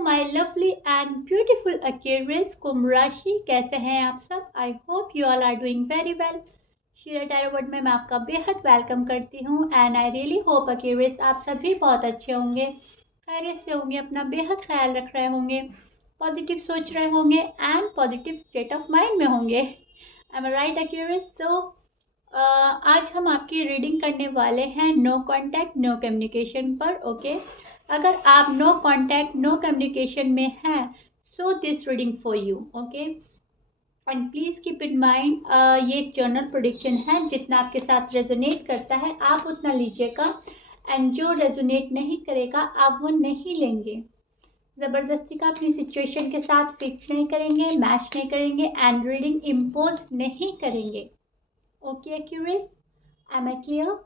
My lovely and beautiful Aquarius कुंभ राशि, कैसे हैं आप सब? I hope you all are doing very well. Sheera tarot world में मैं आपका बेहद वेलकम करती हूँ and I really hope Aquarius आप सभी बहुत अच्छे होंगे, खैरियत से होंगे, अपना बेहद ख्याल रख रहे होंगे, पॉजिटिव सोच रहे होंगे and positive state of mind में होंगे। I am right Aquarius? So आज हम आपकी रीडिंग करने वाले हैं नो कॉन्टैक्ट नो कम्युनिकेशन पर। ओके, अगर आप नो कॉन्टैक्ट नो कम्युनिकेशन में हैं, so this reading for you. Okay, and please keep in mind ये एक जर्नल प्रेडिक्शन है, जितना आपके साथ रेजोनेट करता है आप उतना लीजिएगा एंड जो रेजोनेट नहीं करेगा आप वो नहीं लेंगे। जबरदस्ती का अपनी सिचुएशन के साथ फिक्स नहीं करेंगे, मैच नहीं करेंगे एंड रीडिंग इम्पोज नहीं करेंगे। Okay accuracy, am I clear?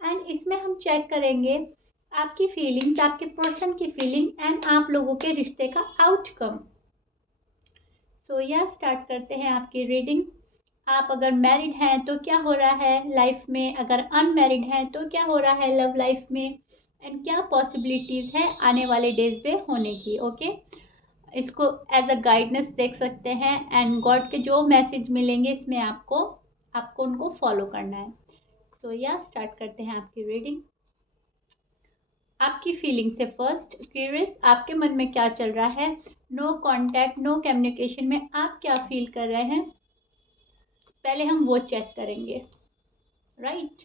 And इसमें हम चेक करेंगे आपकी फीलिंग्स, आपके पर्सन की फीलिंग एंड आप लोगों के रिश्ते का आउटकम। सो या स्टार्ट करते हैं आपकी रीडिंग। आप अगर मैरिड हैं तो क्या हो रहा है लाइफ में, अगर अनमैरिड हैं तो क्या हो रहा है लव लाइफ में, एंड क्या पॉसिबिलिटीज़ है आने वाले डेज में होने की। ओके, इसको एज अ गाइडेंस देख सकते हैं एंड गॉड के जो मैसेज मिलेंगे इसमें आपको उनको फॉलो करना है। सो या स्टार्ट करते हैं आपकी रीडिंग। आपकी फीलिंग से फर्स्ट क्यूरियस, आपके मन में क्या चल रहा है? नो कॉन्टैक्ट नो कम्युनिकेशन में आप क्या फील कर रहे हैं, पहले हम वो चेक करेंगे। Right,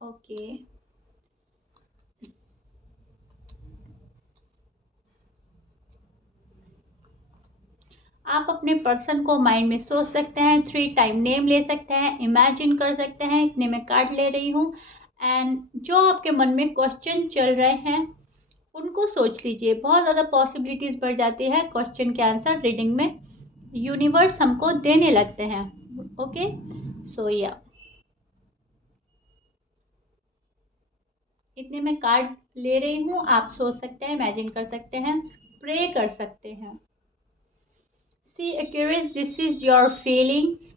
okay. आप अपने पर्सन को माइंड में सोच सकते हैं, 3 टाइम नेम ले सकते हैं, इमेजिन कर सकते हैं। इतने में कार्ड ले रही हूँ एंड जो आपके मन में क्वेश्चन चल रहे हैं उनको सोच लीजिए। बहुत ज़्यादा पॉसिबिलिटीज़ बढ़ जाती है क्वेश्चन के आंसर रीडिंग में, यूनिवर्स हमको देने लगते हैं। ओके, सो या इतने में कार्ड ले रही हूँ, आप सोच सकते हैं, इमेजिन कर सकते हैं, प्रे कर सकते हैं। See Aquarius, this is your feelings.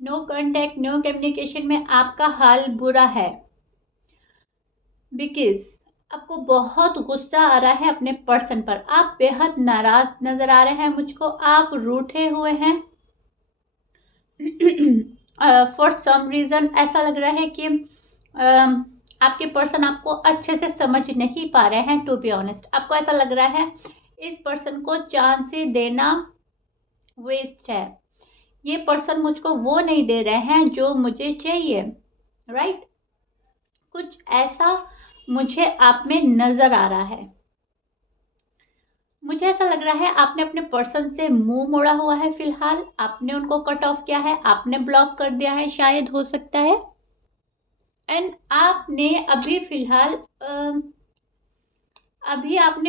No contact no communication में आपका हाल बुरा है बिकॉज आपको बहुत गुस्सा आ रहा है अपने पर्सन पर, आप बेहद नाराज नजर आ रहे हैं मुझको, आप रूठे हुए हैं। फॉर सम रीजन ऐसा लग रहा है कि आपके पर्सन आपको अच्छे से समझ नहीं पा रहे हैं। टू बी ऑनेस्ट, आपको ऐसा लग रहा है इस पर्सन को चांस देना वेस्ट है, ये पर्सन मुझको वो नहीं दे रहे हैं जो मुझे चाहिए। राइट, कुछ ऐसा मुझे आप में नजर आ रहा है। मुझे ऐसा लग रहा है आपने अपने पर्सन से मुंह मोड़ा हुआ है फिलहाल, आपने उनको कट ऑफ किया है, आपने ब्लॉक कर दिया है, शायद हो सकता है। एंड आपने अभी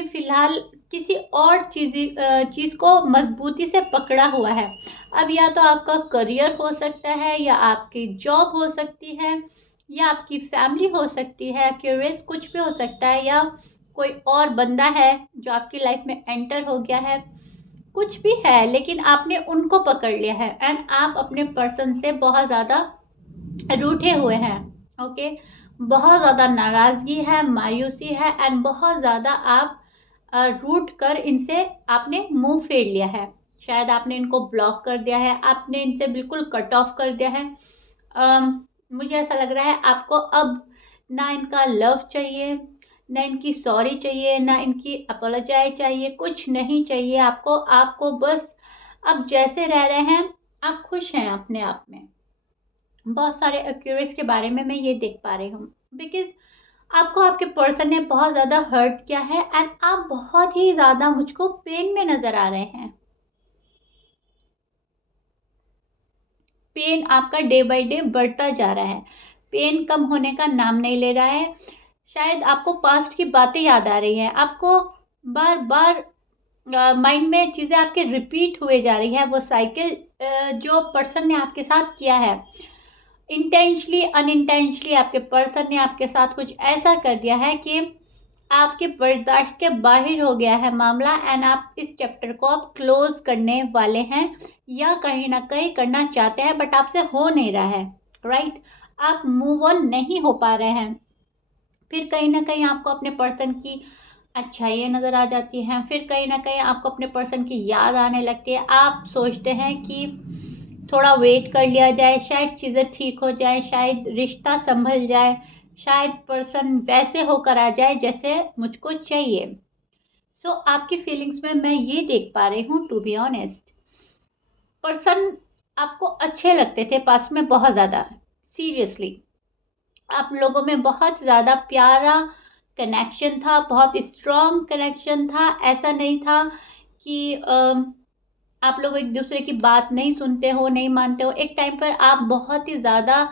फिलहाल किसी और चीज को मजबूती से पकड़ा हुआ है। अब या तो आपका करियर हो सकता है, या आपकी जॉब हो सकती है, या आपकी फैमिली हो सकती है, क्यूरियस कुछ भी हो सकता है, या कोई और बंदा है जो आपकी लाइफ में एंटर हो गया है, कुछ भी है, लेकिन आपने उनको पकड़ लिया है एंड आप अपने पर्सन से बहुत ज़्यादा रूठे हुए हैं। ओके, बहुत ज़्यादा नाराज़गी है, मायूसी है एंड बहुत ज़्यादा आप रूठ कर इनसे आपने मुंह फेर लिया है। शायद आपने इनको ब्लॉक कर दिया है, आपने इनसे बिल्कुल कट ऑफ कर दिया है। मुझे ऐसा लग रहा है आपको अब ना इनका लव चाहिए, ना इनकी सॉरी चाहिए, ना इनकी अपोलोजाइज चाहिए, कुछ नहीं चाहिए आपको। आपको बस अब जैसे रह रहे हैं आप खुश हैं अपने आप में। बहुत सारे एक्यूरेस के बारे में मैं ये देख पा रही हूँ बिकॉज आपको आपके पर्सन ने बहुत ज़्यादा हर्ट किया है एंड आप बहुत ही ज़्यादा मुझको पेन में नज़र आ रहे हैं। पेन आपका डे बाय डे बढ़ता जा रहा है, पेन कम होने का नाम नहीं ले रहा है। शायद आपको पास्ट की बातें याद आ रही हैं, आपको बार बार माइंड में चीज़ें आपके रिपीट हुए जा रही है, वो साइकिल जो पर्सन ने आपके साथ किया है। इंटेंशली अनइंटेंशली आपके पर्सन ने आपके साथ कुछ ऐसा कर दिया है कि आपके बर्दाश्त के बाहर हो गया है मामला एंड आप इस चैप्टर को आप क्लोज करने वाले हैं, या कहीं ना कहीं करना चाहते हैं बट आपसे हो नहीं रहा है। राइट, आप मूव ऑन नहीं हो पा रहे हैं। फिर कहीं ना कहीं आपको अपने पर्सन की अच्छाइयाँ नज़र आ जाती हैं, फिर कहीं ना कहीं आपको अपने पर्सन की याद आने लगती है। आप सोचते हैं कि थोड़ा वेट कर लिया जाए, शायद चीज़ें ठीक हो जाए, शायद रिश्ता संभल जाए, शायद पर्सन वैसे होकर आ जाए जैसे मुझको चाहिए। आपकी फीलिंग्स में मैं ये देख पा रही हूँ, टू बी ऑनेस्ट, पर्सन आपको अच्छे लगते थे पास्ट में बहुत ज़्यादा। सीरियसली आप लोगों में बहुत ज़्यादा प्यारा कनेक्शन था, बहुत स्ट्रॉन्ग कनेक्शन था। ऐसा नहीं था कि आप लोग एक दूसरे की बात नहीं सुनते हो, नहीं मानते हो। एक टाइम पर आप बहुत ही ज़्यादा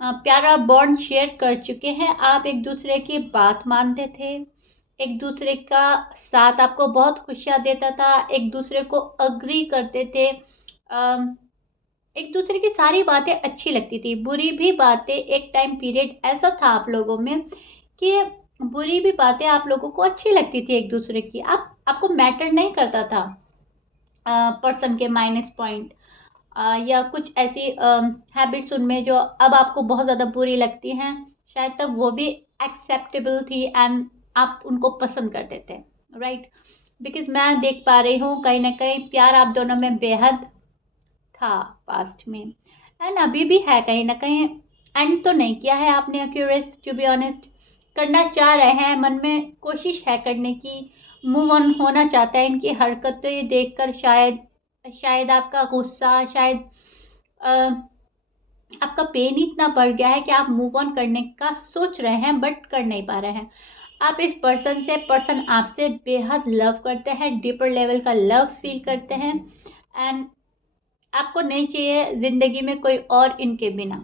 प्यारा बॉन्ड शेयर कर चुके हैं। आप एक दूसरे की बात मानते थे, एक दूसरे का साथ आपको बहुत खुशियाँ देता था, एक दूसरे को अग्री करते थे, एक दूसरे की सारी बातें अच्छी लगती थी। बुरी भी बातें, एक टाइम पीरियड ऐसा था आप लोगों में कि बुरी भी बातें आप लोगों को अच्छी लगती थी एक दूसरे की। आपको मैटर नहीं करता था पर्सन के माइनस पॉइंट या कुछ ऐसी हैबिट्स उनमें जो अब आपको बहुत ज़्यादा बुरी लगती हैं, शायद तब वो भी एक्सेप्टेबल थी एंड आप उनको पसंद करते थे, राइट? बिकॉज मैं देख पा रही हूँ कहीं ना कहीं प्यार आप दोनों में बेहद था पास्ट में, एंड अभी भी है कहीं ना कहीं। एंड तो नहीं किया है आपने एक्यूरेस, टू बी ऑनेस्ट। करना चाह रहे हैं, मन में कोशिश है करने की, मूव ऑन होना चाहता है इनकी हरकतें देखकर। शायद शायद आपका गुस्सा, शायद अ, आपका पेन इतना बढ़ गया है कि आप मूव ऑन करने का सोच रहे हैं बट कर नहीं पा रहे हैं। आप इस पर्सन से, पर्सन आपसे बेहद लव करते हैं, डीपर लेवल का लव फील करते हैं, एंड आपको नहीं चाहिए जिंदगी में कोई और इनके बिना।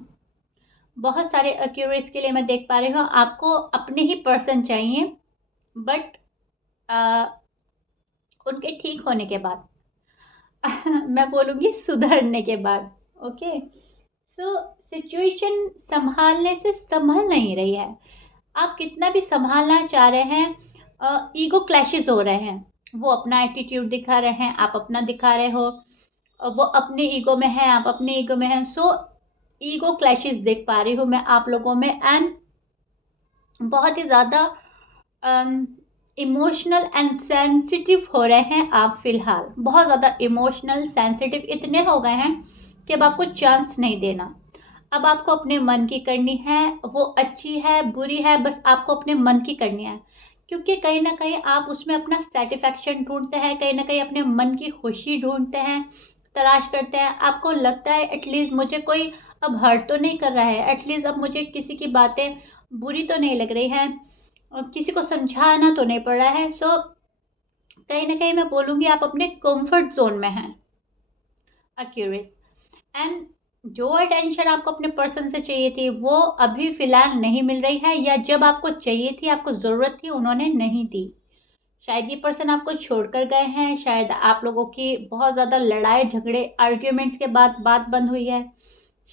बहुत सारे एक्यूरेट्स के लिए मैं देख पा रही हूँ आपको अपने ही पर्सन चाहिए, बट उनके ठीक होने के बाद मैं बोलूँगी सुधरने के बाद। ओके, सिचुएशन संभालने से संभल नहीं रही है। आप कितना भी संभालना चाह रहे हैं, ईगो क्लैशेस हो रहे हैं। वो अपना एटीट्यूड दिखा रहे हैं, आप अपना दिखा रहे हो, वो अपने ईगो में है, आप अपने ईगो में हैं। ईगो क्लैशेस देख पा रही हूँ मैं आप लोगों में, एंड बहुत ही ज़्यादा इमोशनल एंड सेंसिटिव हो रहे हैं आप फिलहाल। बहुत ज़्यादा इमोशनल सेंसिटिव इतने हो गए हैं कि अब आपको चांस नहीं देना। अब आपको अपने मन की करनी है, वो अच्छी है बुरी है, बस आपको अपने मन की करनी है। क्योंकि कहीं ना कहीं आप उसमें अपना सेटिस्फैक्शन ढूंढते हैं, कहीं ना कहीं अपने मन की खुशी ढूंढते हैं, तलाश करते हैं। आपको लगता है एटलीस्ट मुझे कोई अब हर्ट तो नहीं कर रहा है, एटलीस्ट अब मुझे किसी की बातें बुरी तो नहीं लग रही हैं, और किसी को समझाना तो नहीं पड़ रहा है। कहीं ना कहीं मैं बोलूँगी आप अपने कंफर्ट जोन में हैं एक्यूरेस, एंड जो अटेंशन आपको अपने पर्सन से चाहिए थी वो अभी फिलहाल नहीं मिल रही है, या जब आपको चाहिए थी, आपको ज़रूरत थी, उन्होंने नहीं दी। शायद ये पर्सन आपको छोड़कर गए हैं, शायद आप लोगों की बहुत ज़्यादा लड़ाई झगड़े आर्ग्यूमेंट्स के बाद बात बंद हुई है,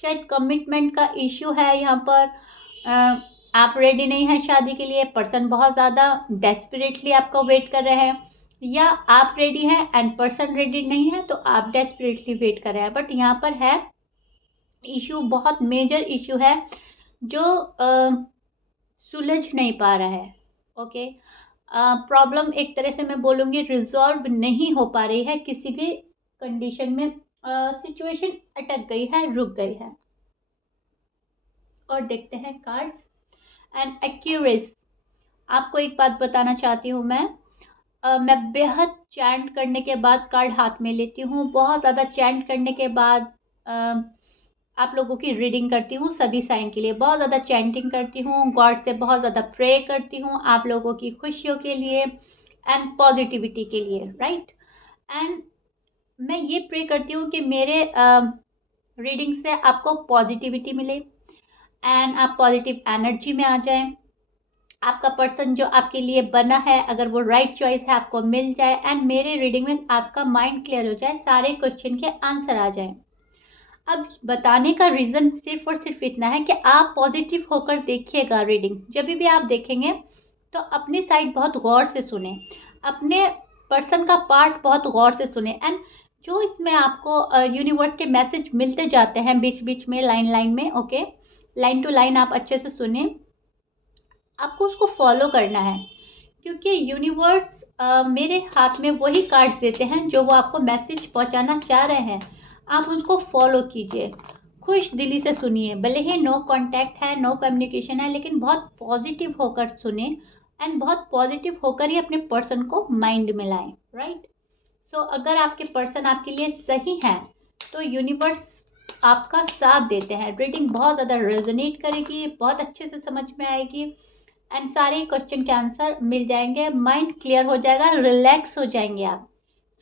शायद कमिटमेंट का इश्यू है यहाँ पर। आप रेडी नहीं हैं शादी के लिए, पर्सन बहुत ज़्यादा डेस्परेटली आपका वेट कर रहे हैं, या आप रेडी हैं एंड पर्सन रेडी नहीं है तो आप डेस्परेटली वेट कर रहे हैं। बट यहाँ पर है इशू, बहुत मेजर इशू है जो सुलझ नहीं पा रहा है। ओके, प्रॉब्लम एक तरह से मैं बोलूँगी रिजॉल्व नहीं हो पा रही है किसी भी कंडीशन में। सिचुएशन अटक गई है, रुक गई है। और देखते हैं कार्ड्स एंड एक्यूरेस। आपको एक बात बताना चाहती हूँ मैं बेहद चैंट करने के बाद कार्ड हाथ में लेती हूँ। बहुत ज़्यादा चैंट करने के बाद आप लोगों की रीडिंग करती हूँ सभी साइन के लिए। बहुत ज़्यादा चैंटिंग करती हूँ, गॉड से बहुत ज़्यादा प्रे करती हूँ आप लोगों की खुशियों के लिए एंड पॉजिटिविटी के लिए, राइट? एंड मैं ये प्रे करती हूँ कि मेरे रीडिंग से आपको पॉजिटिविटी मिले एंड आप पॉजिटिव एनर्जी में आ जाएं। आपका पर्सन जो आपके लिए बना है, अगर वो राइट चॉइस है, आपको मिल जाए एंड मेरे रीडिंग में आपका माइंड क्लियर हो जाए, सारे क्वेश्चन के आंसर आ जाएं। अब बताने का रीज़न सिर्फ और सिर्फ इतना है कि आप पॉजिटिव होकर देखिएगा रीडिंग। जब भी आप देखेंगे तो अपनी साइड बहुत गौर से सुने, अपने पर्सन का पार्ट बहुत गौर से सुने, एंड जो इसमें आपको यूनिवर्स के मैसेज मिलते जाते हैं बीच बीच में, लाइन लाइन में, ओके, लाइन टू लाइन आप अच्छे से सुने। आपको उसको फॉलो करना है, क्योंकि यूनिवर्स मेरे हाथ में वही कार्ड देते हैं जो वो आपको मैसेज पहुंचाना चाह रहे हैं। आप उसको फॉलो कीजिए, खुश दिली से सुनिए, भले ही नो कांटेक्ट है, नो कम्युनिकेशन है, लेकिन बहुत पॉजिटिव होकर सुने एंड बहुत पॉजिटिव होकर ही अपने पर्सन को माइंड में लाएं, राइट। सो अगर आपके पर्सन आपके लिए सही है तो यूनिवर्स आपका साथ देते हैं। रीडिंग बहुत ज़्यादा रेजोनेट करेगी, बहुत अच्छे से समझ में आएगी एंड सारे क्वेश्चन के आंसर मिल जाएंगे, माइंड क्लियर हो जाएगा, रिलैक्स हो जाएंगे आप।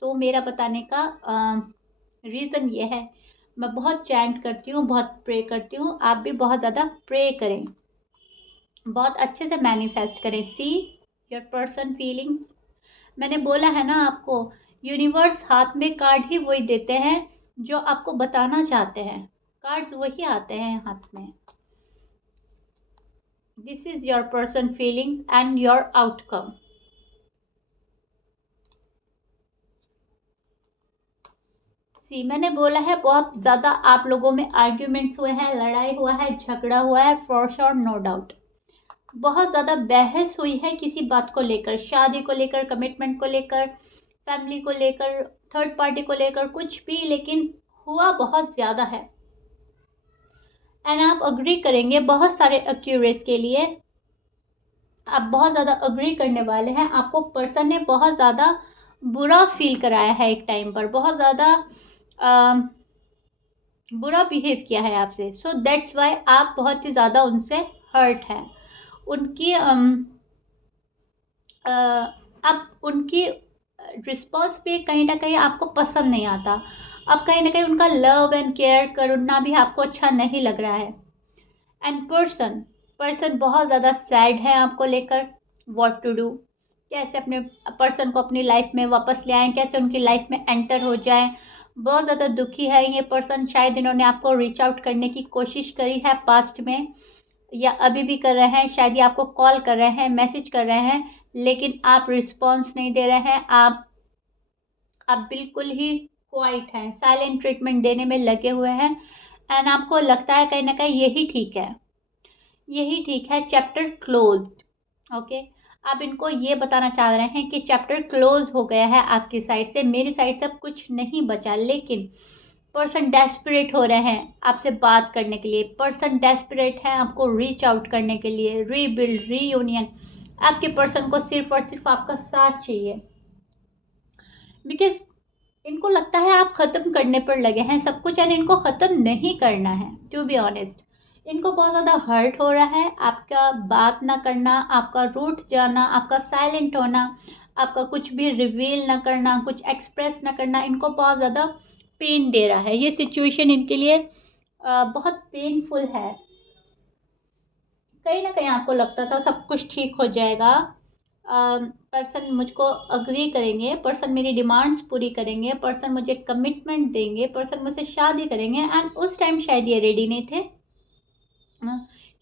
सो मेरा बताने का रीज़न ये है, मैं बहुत चैंट करती हूँ, बहुत प्रे करती हूँ, आप भी बहुत ज़्यादा प्रे करें, बहुत अच्छे से मैनिफेस्ट करें। सी योर पर्सन फीलिंग्स, मैंने बोला है ना आपको, यूनिवर्स हाथ में कार्ड ही वही देते हैं जो आपको बताना चाहते हैं, कार्ड्स वही आते हैं हाथ में। This is your person feelings and your outcome. See मैंने बोला है बहुत ज़्यादा आप लोगों में आर्ग्यूमेंट्स हुए हैं, लड़ाई हुआ है, झगड़ा हुआ है, फॉर श्योर, नो डाउट। बहुत ज़्यादा बहस हुई है किसी बात को लेकर, शादी को लेकर, कमिटमेंट को लेकर, फैमिली को लेकर, थर्ड पार्टी को लेकर, कुछ भी, लेकिन हुआ बहुत ज़्यादा है। एंड आप अग्री करेंगे बहुत सारे एक्यूरेस के लिए, आप बहुत ज़्यादा अग्री करने वाले हैं। आपको पर्सन ने बहुत ज़्यादा बुरा फील कराया है एक टाइम पर, बहुत ज़्यादा बुरा बिहेव किया है आपसे। सो दैट्स वाई आप बहुत ही ज़्यादा उनसे हर्ट हैं। उनकी अब उनकी रिस्पॉन्स भी कहीं ना कहीं आपको पसंद नहीं आता। अब कहीं ना कहीं उनका लव एंड केयर करना भी आपको अच्छा नहीं लग रहा है। एंड पर्सन बहुत ज़्यादा सैड है आपको लेकर। व्हाट टू डू, कैसे अपने पर्सन को अपनी लाइफ में वापस ले आएं, कैसे उनकी लाइफ में एंटर हो जाएं। बहुत ज़्यादा दुखी है ये पर्सन। शायद इन्होंने आपको रीच आउट करने की कोशिश करी है पास्ट में, या अभी भी कर रहे हैं। शायद ये आपको कॉल कर रहे हैं, मैसेज कर रहे हैं, लेकिन आप रिस्पॉन्स नहीं दे रहे हैं। आप बिल्कुल ही क्वाइट हैं, साइलेंट ट्रीटमेंट देने में लगे हुए हैं। एंड आपको लगता है कहीं ना कहीं यही ठीक है, यही ठीक है, चैप्टर क्लोज। ओके, आप इनको ये बताना चाह रहे हैं कि चैप्टर क्लोज हो गया है आपकी साइड से, मेरी साइड से अब कुछ नहीं बचा। लेकिन पर्सन डेस्परेट हो रहे हैं आपसे बात करने के लिए, पर्सन डेस्परेट है आपको रीच आउट करने के लिए, रीबिल्ड, रीयूनियन। आपके पर्सन को सिर्फ और सिर्फ आपका साथ चाहिए, बिकॉज इनको लगता है आप ख़त्म करने पर लगे हैं सब कुछ, यानी इनको ख़त्म नहीं करना है। टू बी ऑनेस्ट, इनको बहुत ज़्यादा हर्ट हो रहा है आपका बात ना करना, आपका रूठ जाना, आपका साइलेंट होना, आपका कुछ भी रिवील ना करना, कुछ एक्सप्रेस ना करना, इनको बहुत ज़्यादा पेन दे रहा है। ये सिचुएशन इनके लिए बहुत पेनफुल है। कहीं ना कहीं आपको लगता था सब कुछ ठीक हो जाएगा, पर्सन मुझको अग्री करेंगे, पर्सन मेरी डिमांड्स पूरी करेंगे, पर्सन मुझे कमिटमेंट देंगे, पर्सन मुझसे शादी करेंगे। एंड उस टाइम शायद ये रेडी नहीं थे,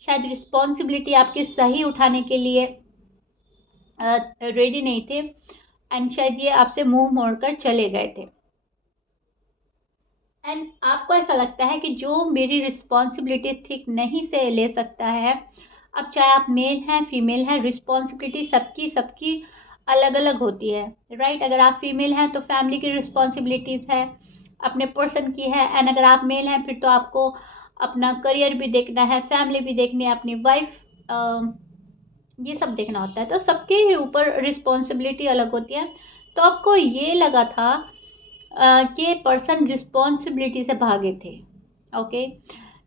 शायद रिस्पॉन्सिबिलिटी आपकी सही उठाने के लिए रेडी नहीं थे, एंड शायद ये आपसे मुंह मोड़कर चले गए थे। एंड आपको ऐसा लगता है कि जो मेरी रिस्पॉन्सिबिलिटी ठीक नहीं से ले सकता है, अब चाहे आप मेल हैं फीमेल हैं, रिस्पॉन्सिबिलिटी सबकी सबकी अलग अलग होती है, राइट। अगर आप फीमेल हैं तो फैमिली की रिस्पॉन्सिबिलिटीज़ है, अपने पर्सन की है। एंड अगर आप मेल हैं फिर तो आपको अपना करियर भी देखना है, फैमिली भी देखनी है, अपनी वाइफ, ये सब देखना होता है। तो सबके ही ऊपर रिस्पॉन्सिबिलिटी अलग होती है। तो आपको ये लगा था कि पर्सन रिस्पॉन्सिबिलिटी से भागे थे, ओके।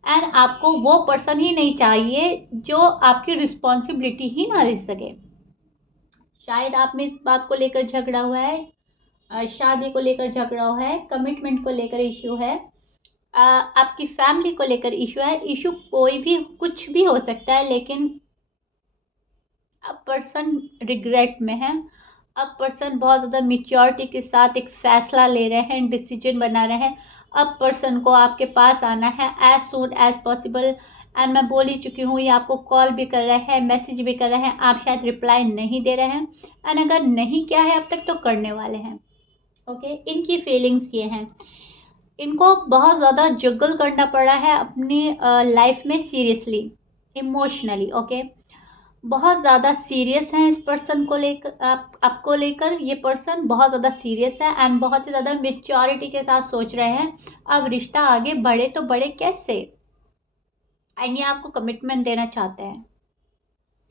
एंड आपको वो पर्सन ही नहीं चाहिए जो आपकी रिस्पॉन्सिबिलिटी ही ना ले सके। शायद आप में इस बात को लेकर झगड़ा हुआ है, शादी को लेकर झगड़ा हुआ है, कमिटमेंट को लेकर इश्यू है, आपकी फैमिली को लेकर इशू है। इशू कोई भी कुछ भी हो सकता है, लेकिन अब पर्सन रिग्रेट में है। अब पर्सन बहुत ज़्यादा मेच्योरिटी के साथ एक फ़ैसला ले रहे हैं, डिसीजन बना रहे हैं। अब पर्सन को आपके पास आना है as soon as possible. And मैं बोल ही चुकी हूँ, ये आपको कॉल भी कर रहे हैं, मैसेज भी कर रहे हैं, आप शायद रिप्लाई नहीं दे रहे हैं। एंड अगर नहीं किया है अब तक तो करने वाले हैं, ओके। इनकी फीलिंग्स ये हैं, इनको बहुत ज़्यादा जगल करना पड़ा है अपनी लाइफ में, सीरियसली, इमोशनली, ओके। बहुत ज़्यादा सीरियस हैं इस पर्सन को लेकर, आपको लेकर ये पर्सन बहुत ज़्यादा सीरियस है एंड बहुत ही ज़्यादा मेच्योरिटी के साथ सोच रहे हैं अब रिश्ता आगे बढ़े तो बढ़े कैसे, एंड ये आपको कमिटमेंट देना चाहते हैं।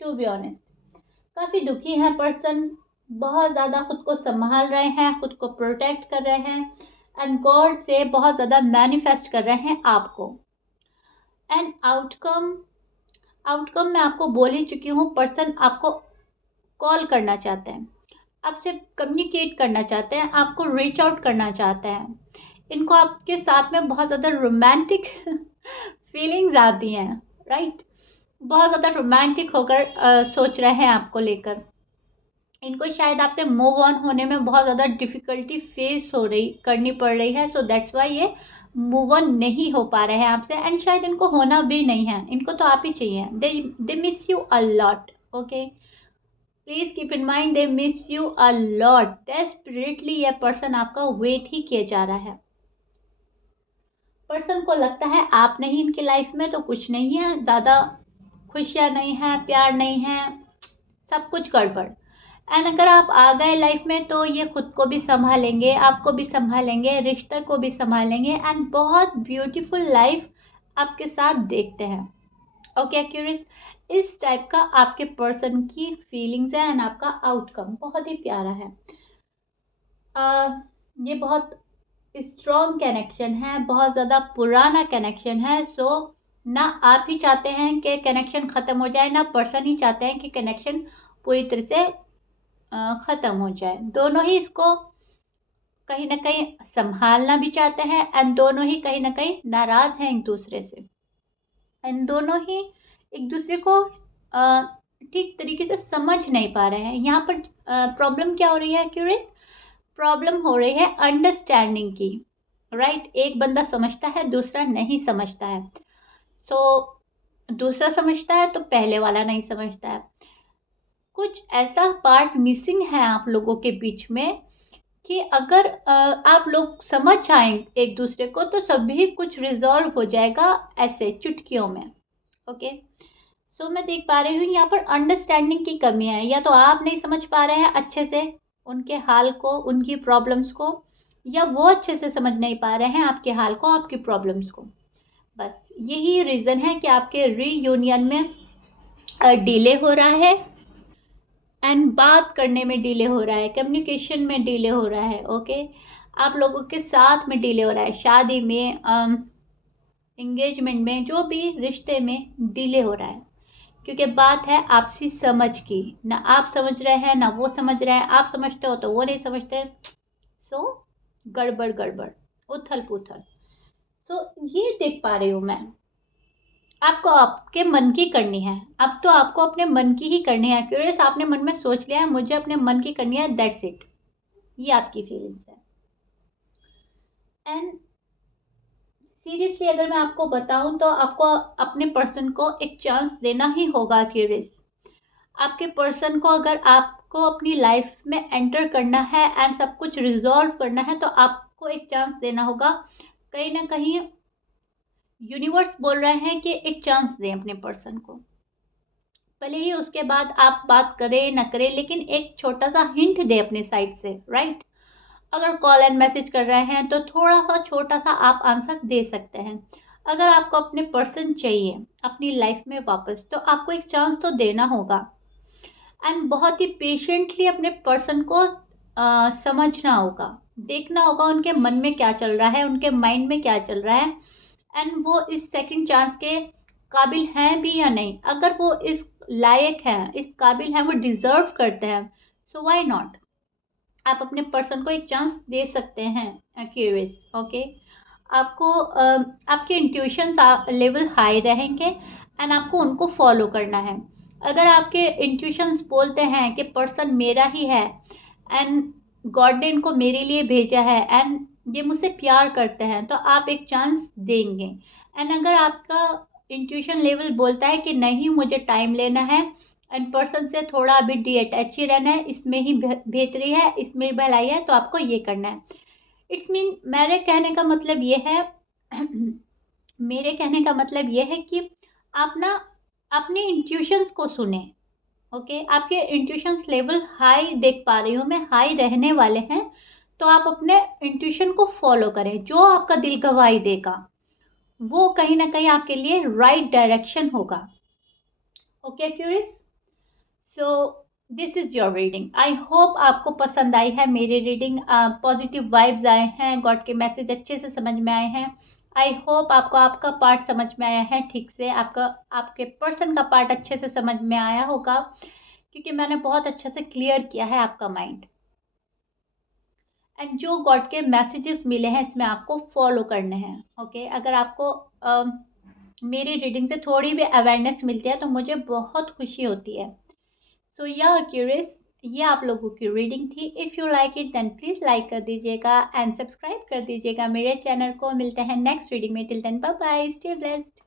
टू बी ऑनेस्ट काफ़ी दुखी है पर्सन, बहुत ज़्यादा खुद को संभाल रहे हैं, खुद को प्रोटेक्ट कर रहे हैं एंड गॉड से बहुत ज़्यादा मैनिफेस्ट कर रहे हैं आपको। एंड आउटकम, आउटकम मैं आपको बोल ही चुकी हूँ, पर्सन आपको कॉल करना चाहते हैं, आपसे कम्युनिकेट करना चाहते हैं, आपको रीच आउट करना चाहते हैं। इनको आपके साथ में बहुत ज़्यादा रोमांटिक फीलिंग्स आती हैं, राइट? बहुत ज़्यादा रोमांटिक होकर सोच रहे हैं आपको लेकर। इनको शायद आपसे मूव ऑन होने में बहुत ज़्यादा डिफ़िकल्टी फेस हो रही करनी पड़ रही है, सो दैट्स वाई ये मूव ऑन नहीं हो पा रहे हैं आपसे एंड शायद इनको होना भी नहीं है, इनको तो आप ही चाहिए। They miss you a lot, okay, please keep in mind they miss you a lot. Desperately ये पर्सन आपका वेट ही किया जा रहा है। पर्सन को लगता है आप नहीं इनकी लाइफ में तो कुछ नहीं है, ज़्यादा खुशियाँ नहीं है, प्यार नहीं है, सब कुछ गड़बड़। एंड अगर आप आ गए लाइफ में तो ये खुद को भी संभालेंगे, आपको भी संभालेंगे, रिश्ते को भी संभालेंगे एंड बहुत ब्यूटीफुल लाइफ आपके साथ देखते हैं। ओके क्यूरियस, इस टाइप का आपके पर्सन की फीलिंग्स है एंड आपका आउटकम बहुत ही प्यारा है। ये बहुत स्ट्रॉन्ग कनेक्शन है, बहुत ज़्यादा पुराना कनेक्शन है। सो ना आप ही चाहते हैं कि कनेक्शन ख़त्म हो जाए, ना पर्सन ही चाहते हैं कि कनेक्शन पूरी तरह से ख़त्म हो जाए। दोनों ही इसको कहीं ना कहीं संभालना भी चाहते हैं एंड दोनों ही कहीं ना कहीं नाराज़ हैं एक दूसरे से एंड दोनों ही एक दूसरे को ठीक तरीके से समझ नहीं पा रहे हैं। यहाँ पर प्रॉब्लम क्या हो रही है क्यूरियस? प्रॉब्लम हो रही है अंडरस्टैंडिंग की, राइट? एक बंदा समझता है, दूसरा नहीं समझता है। सो दूसरा समझता है तो पहले वाला नहीं समझता है। कुछ ऐसा पार्ट मिसिंग है आप लोगों के बीच में कि अगर आप लोग समझ जाएं एक दूसरे को तो सभी कुछ रिजॉल्व हो जाएगा ऐसे चुटकियों में। ओके, सो मैं देख पा रही हूँ यहाँ पर अंडरस्टैंडिंग की कमी है, या तो आप नहीं समझ पा रहे हैं अच्छे से उनके हाल को, उनकी प्रॉब्लम्स को, या वो अच्छे से समझ नहीं पा रहे हैं आपके हाल को, आपकी प्रॉब्लम्स को। बस यही रीज़न है कि आपके रीयूनियन में डिले हो रहा है एंड बात करने में डिले हो रहा है, कम्युनिकेशन में डिले हो रहा है। ओके, आप लोगों के साथ में डिले हो रहा है, शादी में, एंगेजमेंट में, जो भी रिश्ते में डिले हो रहा है, क्योंकि बात है आपसी समझ की। ना आप समझ रहे हैं ना वो समझ रहे हैं, आप समझते हो तो वो नहीं समझते। सो गड़बड़ गड़बड़, उथल पुथल। तो ये देख पा रही हूँ मैं, आपको आपके मन की करनी है। अब तो आपको अपने मन की ही करनी है क्यूरियस, आपने मन में सोच लिया है मुझे अपने मन की करनी है, दैट्स इट। ये आपकी फीलिंग्स है एंड सीरियसली अगर मैं आपको बताऊं तो आपको अपने पर्सन को एक चांस देना ही होगा क्यूरियस। आपके पर्सन को अगर आपको अपनी लाइफ में एंटर करना है एंड सब कुछ रिजॉल्व करना है तो आपको एक चांस देना होगा। कहीं ना कहीं यूनिवर्स बोल रहे हैं कि एक चांस दें अपने पर्सन को, भले ही उसके बाद आप बात करें ना करें, लेकिन एक छोटा सा हिंट दे अपने साइड से, राइट? अगर कॉल एंड मैसेज कर रहे हैं तो थोड़ा सा छोटा सा आप आंसर दे सकते हैं। अगर आपको अपने पर्सन चाहिए अपनी लाइफ में वापस तो आपको एक चांस तो देना होगा एंड बहुत ही पेशेंटली अपने पर्सन को समझना होगा, देखना होगा उनके मन में क्या चल रहा है, उनके माइंड में क्या चल रहा है एंड वो इस सेकंड चांस के काबिल हैं भी या नहीं। अगर वो इस लायक हैं, इस काबिल हैं, वो डिजर्व करते हैं, सो व्हाई नॉट। आप अपने पर्सन को एक चांस दे सकते हैं क्यूरियस। ओके, आपको आपके इंट्यूशन लेवल हाई रहेंगे एंड आपको उनको फॉलो करना है। अगर आपके इंट्यूशंस बोलते हैं कि पर्सन मेरा ही है एंड गॉड ने इनको मेरे लिए भेजा है एंड ये मुझसे प्यार करते हैं तो आप एक चांस देंगे। एंड अगर आपका इंट्यूशन लेवल बोलता है कि नहीं मुझे टाइम लेना है एंड पर्सन से थोड़ा अभी डिअटैच ही रहना है, इसमें ही बेहतरी है, इसमें ही भलाई है, तो आपको ये करना है। इट्स मीन मेरे कहने का मतलब ये है मेरे कहने का मतलब ये है कि आप ना अपने इंट्यूशंस को सुने, ओके, आपके इंट्यूशंस लेवल हाई देख पा रही हूँ मैं, हाई रहने वाले हैं। तो आप अपने इंट्यूशन को फॉलो करें, जो आपका दिल गवाही देगा वो कहीं ना कहीं आपके लिए राइट डायरेक्शन होगा। Okay curious, so this is your reading. I hope आपको पसंद आई है मेरी रीडिंग, पॉजिटिव वाइब्स आए हैं, गॉड के मैसेज अच्छे से समझ में आए हैं। आई होप आपको आपका पार्ट समझ में आया है ठीक से, आपका आपके पर्सन का पार्ट अच्छे से समझ में आया होगा, क्योंकि मैंने बहुत अच्छे से क्लियर किया है आपका माइंड। एंड जो गॉड के मैसेजेस मिले हैं इसमें आपको फॉलो करने हैं। ओके, अगर आपको मेरी रीडिंग से थोड़ी भी अवेयरनेस मिलती है तो मुझे बहुत खुशी होती है। सो या क्यूरियस, ये आप लोगों की रीडिंग थी। If you like it then please like कर दीजिएगा एंड सब्सक्राइब कर दीजिएगा मेरे चैनल को। मिलते हैं नेक्स्ट रीडिंग में, till then bye bye, stay blessed.